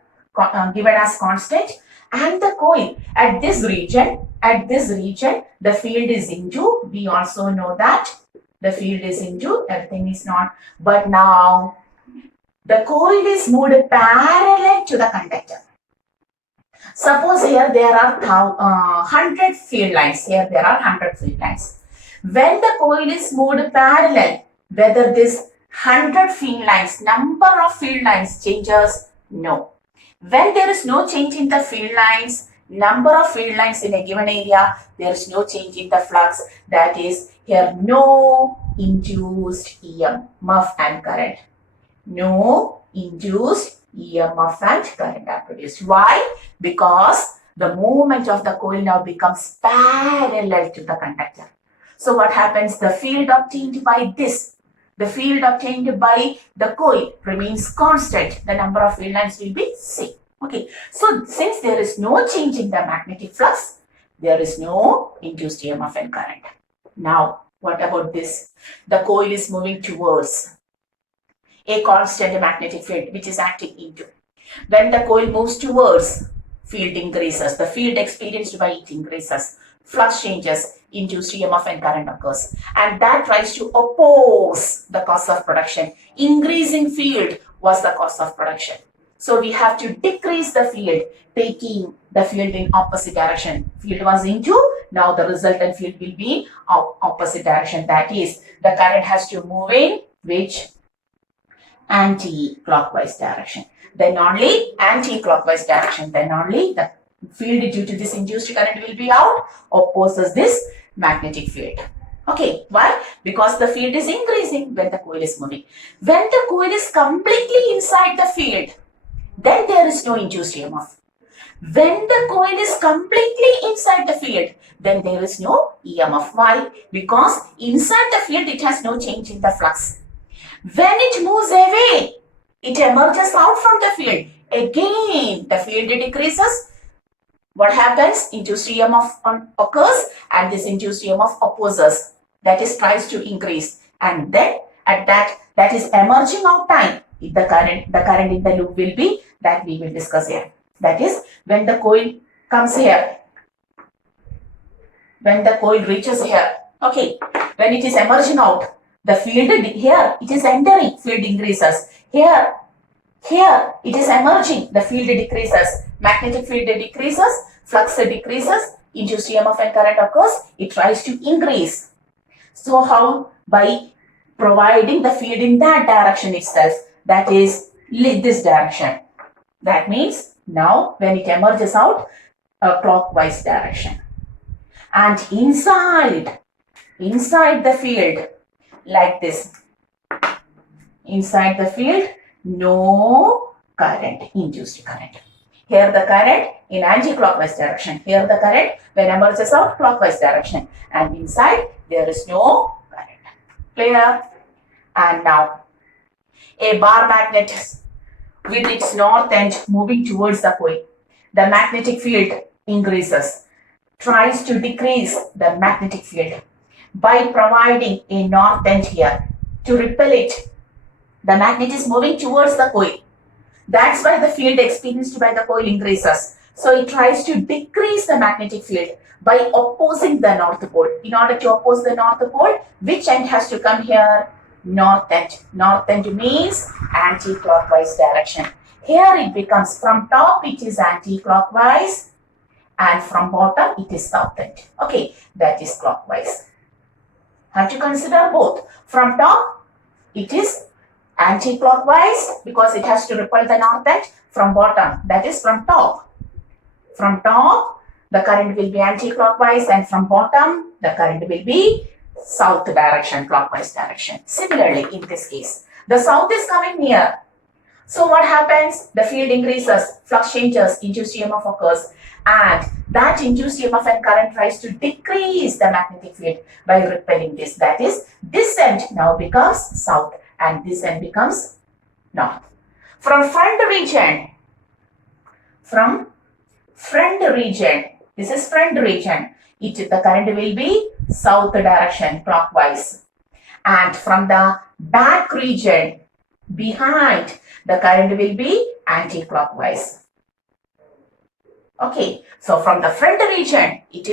given as constant, and the coil at this region, the field is into. We also know that the field is into, everything is not, but now the coil is moved parallel to the conductor. Suppose here there are 100 field lines. Here there are 100 field lines. When the coil is moved parallel, whether this 100 field lines, number of field lines changes? No. When there is no change in the field lines, number of field lines in a given area, there is no change in the flux. That is, here no induced EMF and current. No induced EMF and current are produced. Why? Because the movement of the coil now becomes parallel to the conductor. So what happens? The field obtained by this, the field obtained by the coil remains constant. The number of field lines will be same. Okay. So since there is no change in the magnetic flux, there is no induced EMF and current. Now, what about this? The coil is moving towards a constant magnetic field which is acting into. When the coil moves towards, field increases. The field experienced by it increases. Flux changes, induced EMF and current occurs. And that tries to oppose the cause of production. Increasing field was the cause of production. So we have to decrease the field, taking the field in opposite direction. Field was into, now the resultant field will be in opposite direction. That is, the current has to move in which? Anti-clockwise direction. Then only anti-clockwise direction. Then only the field due to this induced current will be out, opposes this magnetic field. Okay, why? Because the field is increasing when the coil is moving. When the coil is completely inside the field, then there is no induced EMF. When the coil is completely inside the field, then there is no EMF. Why? Because inside the field it has no change in the flux. When it moves away, it emerges out from the field. Again, the field decreases. What happens? Induced EMF occurs and this induced EMF opposes. That is, tries to increase. And then at that is emerging out time. The current in the loop will be, that we will discuss here. That is, when the coil comes here, when the coil reaches here, okay, when it is emerging out, the field here, it is entering, field increases. Here it is emerging, the field decreases, magnetic field decreases, flux decreases, induced EMF and current occurs, it tries to increase. So how? By providing the field in that direction itself, that is this direction. That means now when it emerges out, a clockwise direction. And inside the field, like this, inside the field, no current, induced current. Here the current in anti-clockwise direction. Here the current when emerges out, clockwise direction. And inside there is no current. Clear? And now, a bar magnet with its north end moving towards the coil. The magnetic field increases, tries to decrease the magnetic field by providing a north end here to repel it. The magnet is moving towards the coil. That's why the field experienced by the coil increases. So it tries to decrease the magnetic field by opposing the north pole. In order to oppose the north pole, which end has to come here? North end. North end means anti-clockwise direction. Here it becomes from top it is anti-clockwise and from bottom it is south end. Okay, that is clockwise. Have to consider both. From top it is anti-clockwise because it has to repel the north end. From bottom, that is from top. From top, the current will be anti-clockwise, and from bottom, the current will be south direction, clockwise direction. Similarly, in this case, the south is coming near. So what happens? The field increases, flux changes, induced EMF occurs, and that induced EMF and current tries to decrease the magnetic field by repelling this. That is, this end now becomes south and this end becomes north. From front region, this is front region, the current will be south direction, clockwise. And from the back region, behind, the current will be anti-clockwise. Okay, so from the front region, it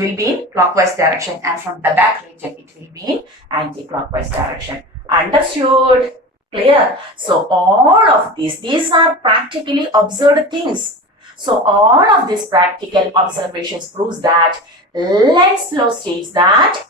will be in clockwise direction, and from the back region, it will be in anti-clockwise direction. Understood? Clear? So all of these are practically observed things. So all of these practical observations proves that Lenz law states that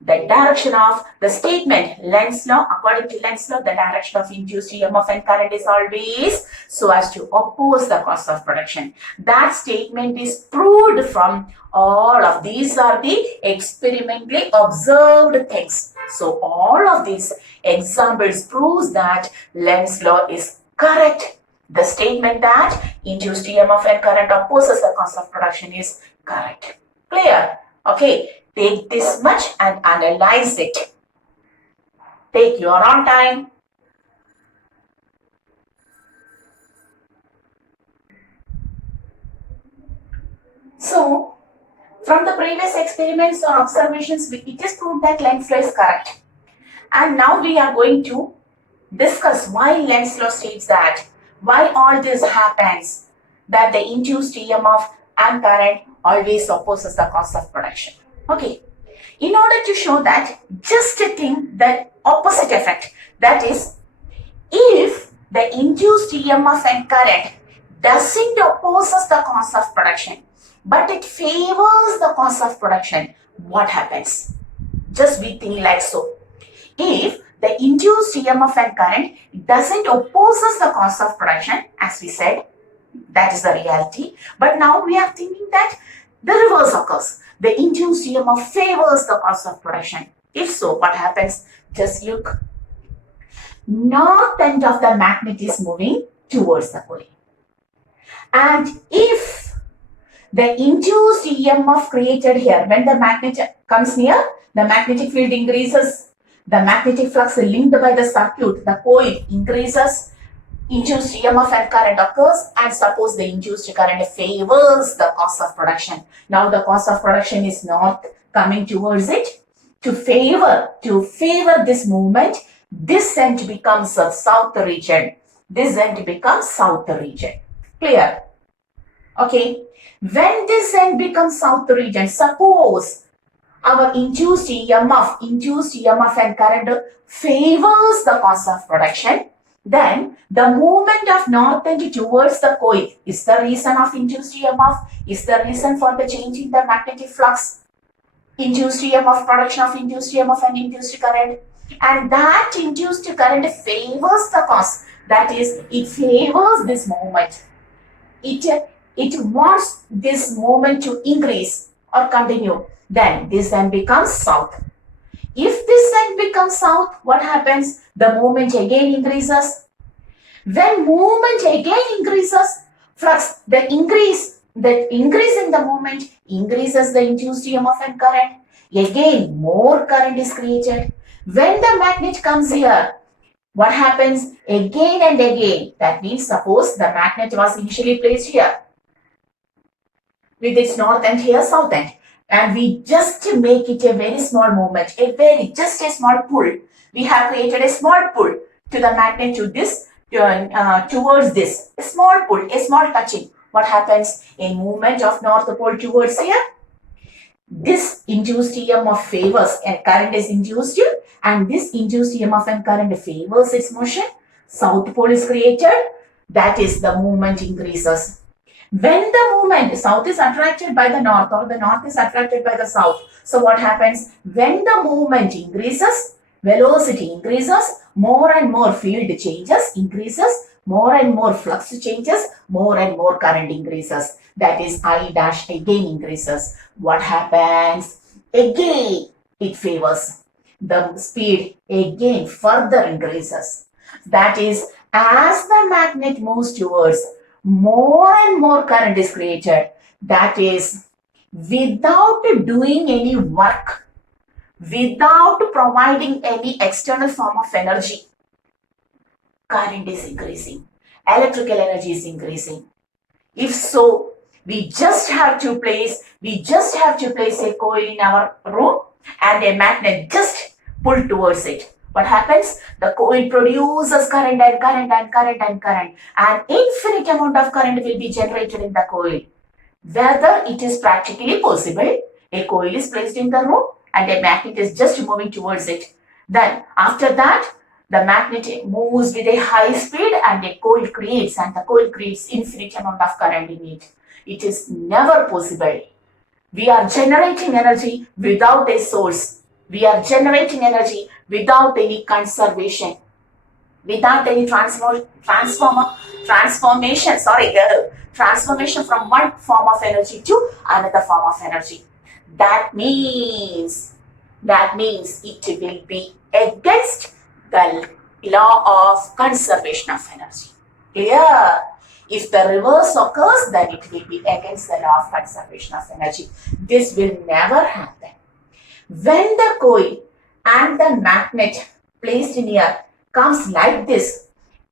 the direction of the statement, Lenz law, according to Lenz law, the direction of induced EMF and current is always so as to oppose the cause of production. That statement is proved from all of these are the experimentally observed things. So all of these examples proves that Lenz law is correct. The statement that induced EMF and current opposes the cause of production is correct. Clear? Okay. Take this much and analyze it. Take your own time. So, from the previous experiments or observations, it is proved that Lenz law is correct. And now we are going to discuss why Lenz law states that, why all this happens, that the induced EMF and current always opposes the cause of production. Okay, in order to show that, just think the opposite effect. That is, if the induced EMF and current doesn't opposes the cause of production, but it favors the cause of production, what happens? Just we think like so. If the induced EMF and current doesn't opposes the cause of production, as we said, that is the reality. But now we are thinking that the reverse occurs. The induced EMF favors the cause of production. If so, what happens? Just look. North end of the magnet is moving towards the coil. And if the induced EMF created here, when the magnet comes near, the magnetic field increases, the magnetic flux linked by the circuit, the coil increases, induced EMF and current occurs, and suppose the induced current favors the cause of production. Now the cause of production is not coming towards it. To favor this movement, this end becomes a south region. This end becomes south region. Clear? Okay. When this end becomes south region, suppose our induced EMF and current favors the cause of production, then the movement of north end towards the coil is the reason of induced EMF, is the reason for the change in the magnetic flux, induced EMF, production of induced EMF and induced current, and that induced current favors the cause. That is, it favors this movement. It wants this movement to increase or continue. Then this end becomes south. If this end becomes south, what happens? The movement again increases. When movement again increases, flux, the increase in the movement increases the induced EMF and current. Again, more current is created. When the magnet comes here, what happens? Again and again. That means, suppose the magnet was initially placed here with its north end here, south end. And we just make it a very small movement, just a small pull. We have created a small pull to the magnet to this towards this, a small pull, a small touching, what happens? A movement of north pole towards here. This induced EMF favors, a current is induced, and this induced EMF and current favors its motion. South pole is created, that is the movement increases. When the movement, south is attracted by the north or the north is attracted by the south. So what happens? When the movement increases, velocity increases, more and more field changes, increases, more and more flux changes, more and more current increases. That is I dash again increases. What happens? Again it favors. The speed again further increases. That is, as the magnet moves towards, more and more current is created. That is, without doing any work, without providing any external form of energy, current is increasing, electrical energy is increasing. If so, we just have to place a coil in our room and a magnet just pull towards it. What happens? The coil produces current and current and current and current. An infinite amount of current will be generated in the coil. Whether it is practically possible, a coil is placed in the room and a magnet is just moving towards it. Then after that, the magnet moves with a high speed and a coil creates, and the coil creates infinite amount of current in it. It is never possible. We are generating energy without a source. We are generating energy without any conservation, without any transformation from one form of energy to another form of energy. That means it will be against the law of conservation of energy. Clear? If the reverse occurs, then it will be against the law of conservation of energy. This will never happen. When the coil and the magnet placed in here comes like this,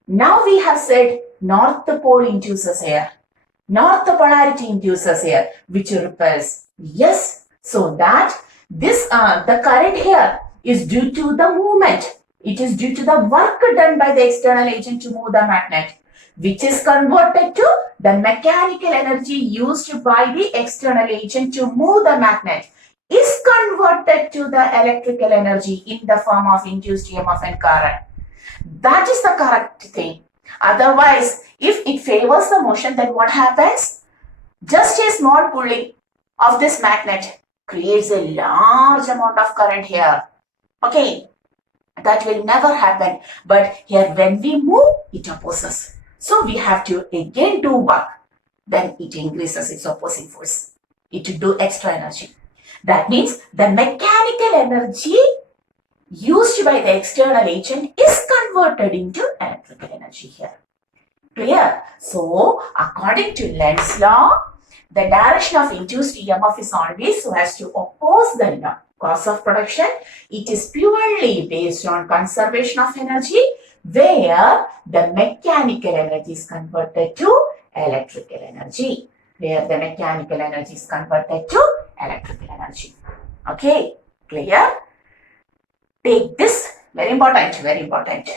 now we have said north pole induces here, north polarity induces here, which repels. Yes, so that this the current here is due to the movement. It is due to the work done by the external agent to move the magnet, which is converted to the mechanical energy used by the external agent to move the magnet, is converted to the electrical energy in the form of induced EMF and current. That is the correct thing. Otherwise, if it favors the motion, then what happens? Just a small pulling of this magnet creates a large amount of current here. Okay, that will never happen. But here when we move, it opposes. So we have to again do work. Then it increases its opposing force. It will do extra energy. That means the mechanical energy used by the external agent is converted into electrical energy here. Clear? So, according to Lenz's law, the direction of induced EMF is always so as to oppose the law. Cause of production, it is purely based on conservation of energy, where the mechanical energy is converted to electrical energy. Where the mechanical energy is converted to electrical energy. Okay, clear? Take this, very important, very important.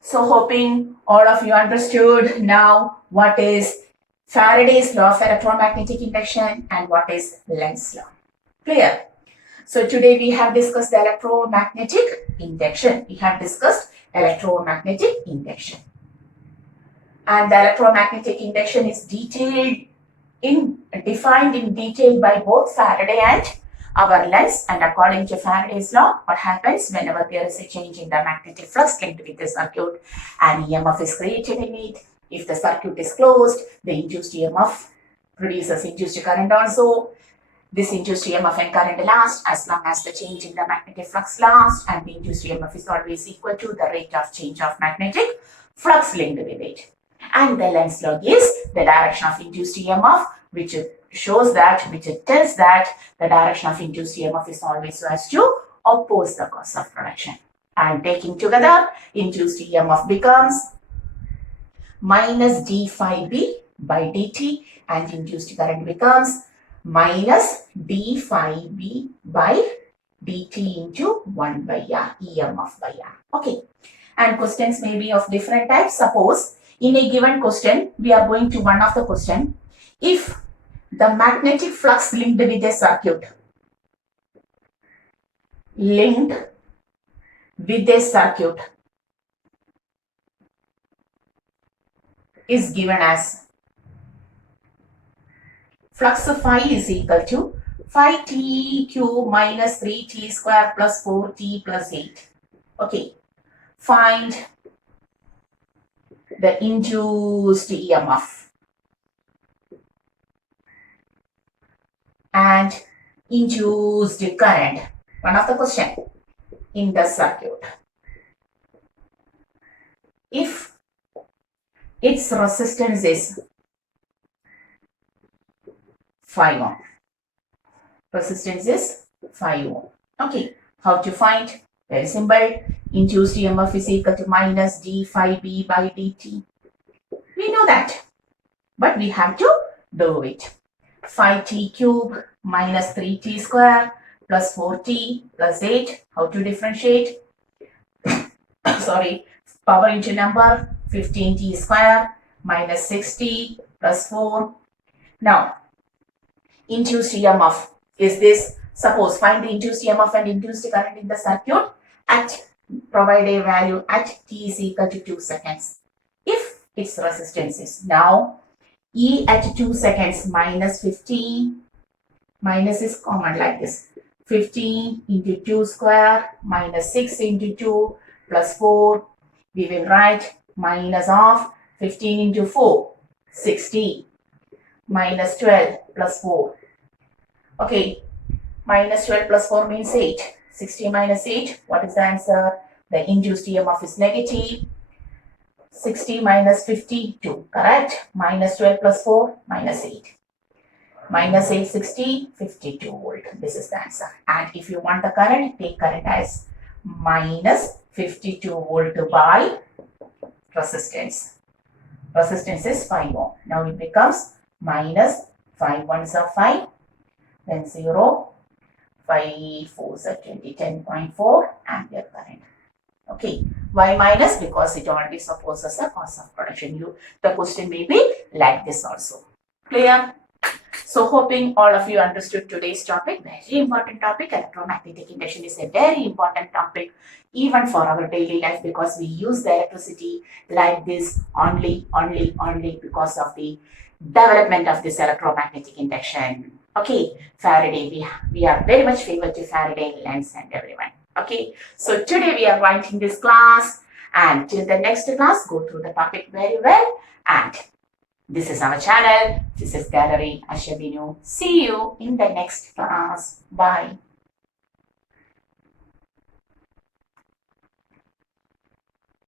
So hoping all of you understood now what is Faraday's law of electromagnetic induction and what is Lenz's law. Clear? So today we have discussed the electromagnetic induction. We have discussed electromagnetic induction. And the electromagnetic induction is defined in detail by both Faraday and our Lenz. And according to Faraday's law, what happens whenever there is a change in the magnetic flux linked with the circuit, an EMF is created in it. If the circuit is closed, the induced EMF produces induced current also. This induced EMF and current lasts as long as the change in the magnetic flux lasts, and the induced EMF is always equal to the rate of change of magnetic flux linked with it. And the Lenz law is the direction of induced EMF, which tells that the direction of induced EMF is always so as to oppose the cause of production. And taking together, induced EMF becomes minus d phi b by dt, and induced current becomes minus d phi b by dt into 1 by r, EMF by r. Okay. And questions may be of different types. Suppose in a given question, we are going to one of the question. If the magnetic flux linked with a circuit, is given as flux phi is equal to phi t cube minus 3t square plus 4t plus 8. Okay. Find the induced EMF and induced current. One of the question in the circuit. If its resistance is 5 ohm. Resistance is 5 ohm. Okay. How to find? Very simple. Induced EMF is equal to minus d phi b by dt. We know that. But we have to do it. Phi t cube minus 3t square plus 4t plus 8. How to differentiate? Sorry. Power into number 15t square minus 6t plus 4. Now, induced EMF is this. Suppose find the induced EMF and induced current in the circuit at provide a value at t is equal to 2 seconds. If its resistance is now E at 2 seconds minus 15, minus is common like this. 15 into 2 square minus 6 into 2 plus 4. We will write minus of 15 into 4, 60 minus 12 plus 4. Okay, minus 12 plus 4 means 8. 60 minus 8, what is the answer? The induced EMF is negative. 60 minus 52, correct? Minus 12 plus 4, minus 8. Minus 8, 60, 52 volt. This is the answer. And if you want the current, take current as minus 52 volt by resistance. Resistance is 5 ohm. Now it becomes minus 5 ones are 5, then 0, 5 4s are 20, 10.4 ampere current. Okay, why minus? Because it already supposes a cost of production. The question may be like this also. Clear? So hoping all of you understood today's topic. Very important topic. Electromagnetic induction is a very important topic even for our daily life, because we use the electricity like this only because of the development of this electromagnetic induction. Okay, Faraday, we are very much favored to Faraday, Lenz and everyone. Okay, so today we are writing this class, and till the next class, go through the topic very well. And this is our channel. This is Gallery Ashabinu. See you in the next class. Bye.